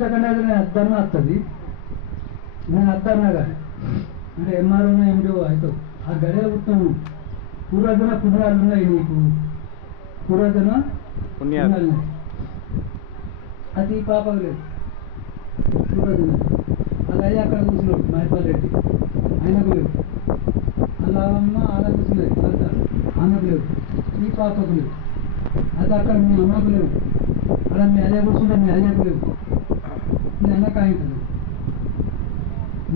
Second అయితే నేను అద్దన్నా వస్తుంది, నేను అద్దన్నా కానీ అంటే ఎంఆర్ఓ ఎండిఓ అవుతావు. ఆ గడియలు పుట్టాను పూర్వజన పుణ్యాలు ఉన్నాయి నీకు, పూర్వజన పుణ్యాలు అది ఈ పాపకు లేదు. పూర్వజన అలా అయ్యి అక్కడ కూర్చున్నాడు మహిపాల్ రెడ్డి, ఆయనకు లేదు. అలా అమ్మ అలా కూర్చున్నది భర్త, ఆమెకు లేదు. ఈ పాపకు లేదు. అది అక్కడ మీ అమ్మకు లేవు. అలా మీ అదే కూర్చుంటే మీ అయ్యకు లేవు, మీ అన్నకు ఆయనకు లేవు.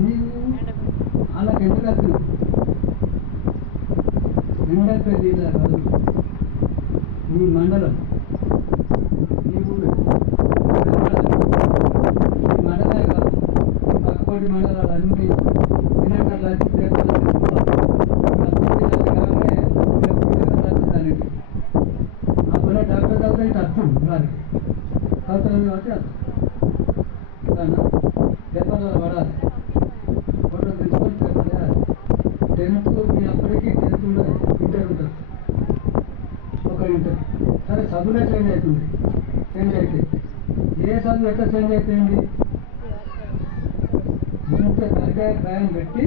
నీవు వాళ్ళకి ఎందుకు వస్తున్నావు? ఎండపల్లి ఇలా కాదు, నీ మండలం, నీ ఊరు, నీ మండలే కాదు, పక్కపడి మండలాలు అన్నీ వినాయకర్లు వచ్చి పేపర్లు వచ్చిందానికి అప్పుడు డాక్టర్ చదివితే ఇటు అర్థం వారికి చదువుతుంది కాబట్టి అర్థం పేపర్లో పడాలి, ఫోటో తీసుకొని పేపర్ చేయాలి. 10th మీ అప్పటికి 10th ఉండదు, ఇంటర్ ఉంటుంది, ఒక ఇంటర్. సరే చదువులే చేంజ్ అవుతుంది, చేంజ్ అయితే ఏ చదువు ఎట్లా చేంజ్ అయిపోయింది? ఇంత తరగతి భయం పెట్టి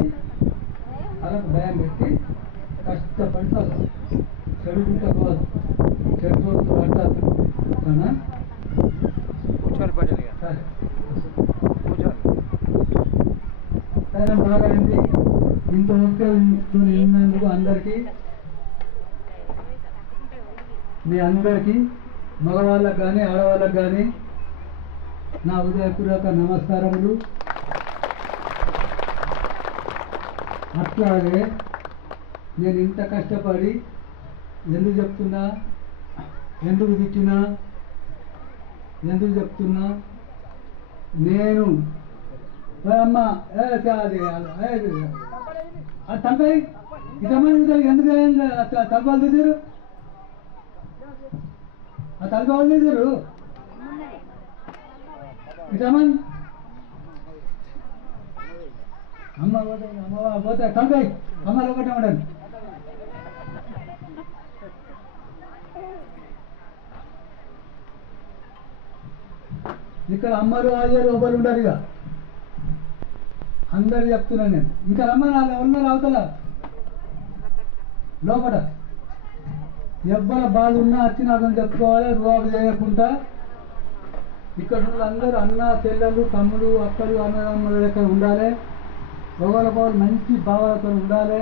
అరకు భయం పెట్టి కష్టపడి చదువు, చెడుకుంటే పోదు, చెడు చదువుతూ పట్టాలి. సరే సరే బాగాయింది. ఇంత ముఖ్యంతో విన్నందుకు అందరికీ, మీ అందరికీ మగవాళ్ళకు కానీ ఆడవాళ్ళకు కానీ నా హృదయపూర్వక నమస్కారములు. అట్లాగే నేను ఇంత కష్టపడి ఎందుకు చెప్తున్నా, ఎందుకు తిట్టినా, ఎందుకు చెప్తున్నా, నేను అమ్మ అది తలపై ఇటమంది ఎందుకు తలపాలు తీసారు, ఆ తలపాలు తీసారు ఇటమన్ అమ్మ అమ్మ పోతే తలపై అమ్మలు ఒకటే ఉండండి. ఇక్కడ అమ్మలు అయ్యారు ఒకరు ఉండరు, ఇక అందరు చెప్తున్నాను నేను. ఇంకా రమ్మని ఉన్నారు అవతల లోపల ఎవ్వరు బాధ ఉన్నా వచ్చి నాకు చెప్పుకోవాలి, ruwabu చేయకుండా. ఇక్కడ అందరూ అన్న చెల్లెలు తమ్ముడు అక్కలు అన్నదమ్ముల దగ్గర ఉండాలి, ఒకరికొకరు మంచి భావాలతో ఉండాలి,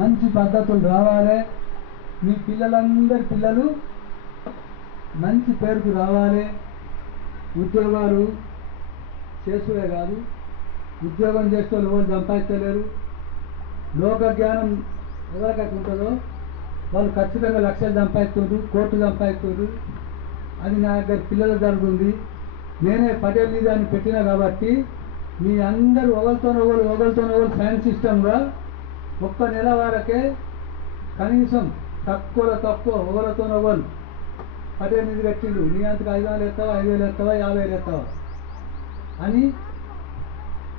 మంచి పద్ధతులు రావాలి. మీ పిల్లలందరి పిల్లలు మంచి పేరుకు రావాలి. ఉద్యోగాలు చేసుకునే కాదు, ఉద్యోగం చేస్తే ఎవరు సంపాదించలేరు. లోక జ్ఞానం ఎవరికైతే ఉంటుందో వాళ్ళు ఖచ్చితంగా లక్షలు సంపాదిస్తున్నారు, కోట్లు సంపాదిస్తున్నారు. అది నా దగ్గర పిల్లల జరుగుతుంది. నేనే పటేల్ నిజాన్ని పెట్టినా కాబట్టి మీ అందరూ ఒకరితో సైన్స్ సిస్టమ్గా ఒక్క నెల వరకే కనీసం తక్కువ ఒకరితో ఒకరు పటేల్ నిధి కట్టిండు. నీ అంతకు 5,000 ఎత్తావా, 5,000 ఎత్తావా, 50,000 ఎత్తావా అని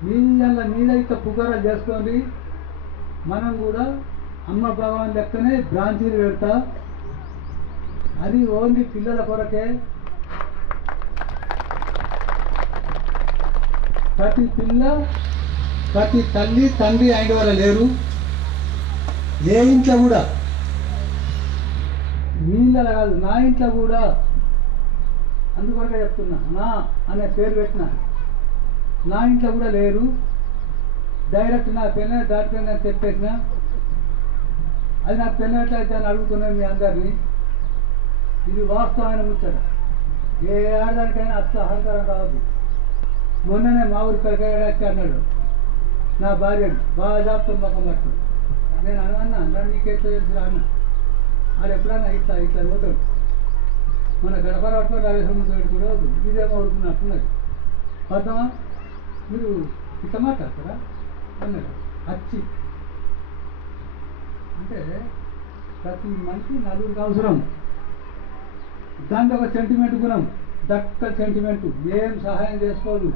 మీద ఇట్లా పుకారాలు చేసుకోండి. మనం కూడా అమ్మ భగవాన్ లెక్కనే బ్రాంచీలు పెడతా. అది ఓన్లీ పిల్లల కొరకే. ప్రతి పిల్ల, ప్రతి తల్లి తండ్రి అయిన వాళ్ళు లేరు ఏ ఇంట్లో కూడా. మీ ఇంట్లో కాదు, నా ఇంట్లో కూడా. అందుకొరకే చెప్తున్నా, నా అనే పేరు పెట్టిన. నా ఇంట్లో కూడా లేరు. డైరెక్ట్ నా పెన్న దాటిపోయిందని చెప్పేసిన. అది నాకు పెన్నట్లయితే అని అడుగుతున్నాను మీ అందరినీ. ఇది వాస్తవమైన ముచ్చట. ఏ ఆడదానికైనా అత్త అహంకారం రావద్దు. మొన్ననే మా ఊరి కలకచ్చి అన్నాడు నా భార్యను, బాగా జాబ్తం మొక్కం పట్టు. నేను అన్నా నీకెట్లా తెలుసు అన్న. అది ఎప్పుడన్నా ఇట్లా పోతాడు. మన గడప పట్టుకొని రావేశ్వరం కూడా అవుతుంది. ఇదేమో అవుతున్నట్టున్నది. పద్మా మీరు ఇట్లా మాట్లాడతారా అన్నాడు. వచ్చి అంటే ప్రతి మనిషి నలుగురికి అవసరం. దాంట్లో ఒక సెంటిమెంట్ గుణం, దక్క సెంటిమెంటు. ఏం సహాయం చేసుకోదు,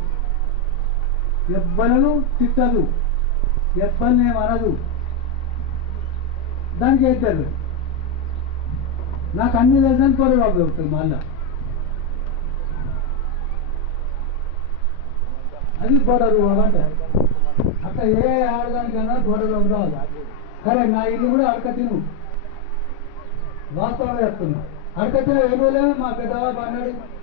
ఎవ్వలను తిట్టదు, ఎవ్వరిని ఏం అనదు. దానికి అవుతారు. నాకు అన్ని తెలుసని పొరబాబు అవుతుంది. మళ్ళా అది బోర్డర్ అంటారు. అట్లా ఏ ఆడదానికన్నా బోర్డర్లోకి రావాలి. సరే నా ఇల్లు కూడా అడక వాస్తవంగా చెప్తున్నా. అడక తిన ఏమో మా పెద్దవాళ్ళు అన్నాడు